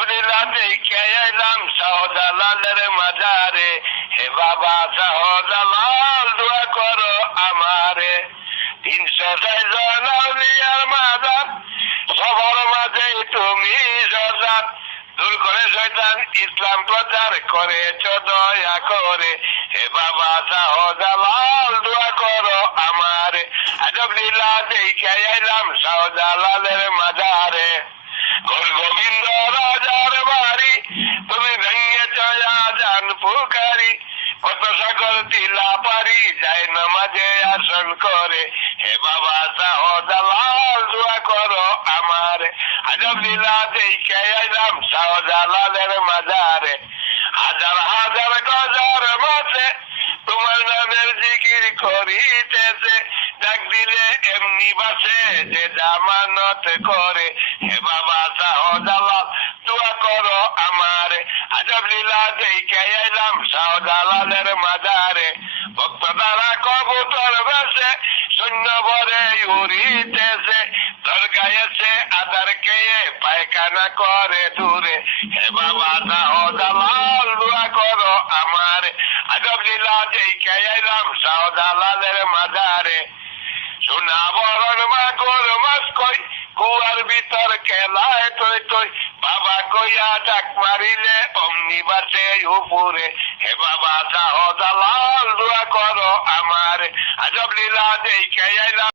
আজব লীলা দেখে এলাম শাহজালালের মাজারে। হে বাবা শাহজালাল দোয়া করো আমারে। 306 আউলিয়ার মাজার, সবার মাঝে তুমি সজাত। দূর করে শয়তান ইসলাম প্রচার করেছ দয়া করে। হে বাবা শাহজালাল দোয়া করো আমারে। আজব লীলা দেখে এলাম শাহজালালের মাজারে। ঘর গোবিন্দ রাজার বাড়ি, তুমি ভেঙেছ আজান পুকারি। কত সকল তিলা পারি যায় নামাজে আসন করে। হে বাবা শাহজালাল দোয়া করো আমারে। আজব লীলা দেখে এলাম শাহজালালের মাজারে। হাজার হাজার গজার মাঝে তোমার নামের জিকির করিতেছে। ডাক দিলে এমনি বাসে যে জামানত করে। হে বাবা শাহজালাল দোয়া করো আমারে। আজব লীলা দেখে এলাম শাহজালালের মাজারে। ভক্ত দ্বারা কবুতর বেসে শূন্য ভরে উড়িতেছে। দরগায় এসে আদার খেয়ে পায়খানা করে দূরে। হে বাবা শাহজালাল দোয়া করো আমারে। আজব লীলা দেখে এলাম শাহজালালের মাজারে। সোনা বরণ মাগুর মাছ কই, কুয়ার ভিতর খেলায় টই টই। বাবা কইয়া ডাক মারিলে অমনি বাসে উপরে। হে বাবা শাহজালাল দোয়া করো আমারে। আজব লীলা দেখে এলাম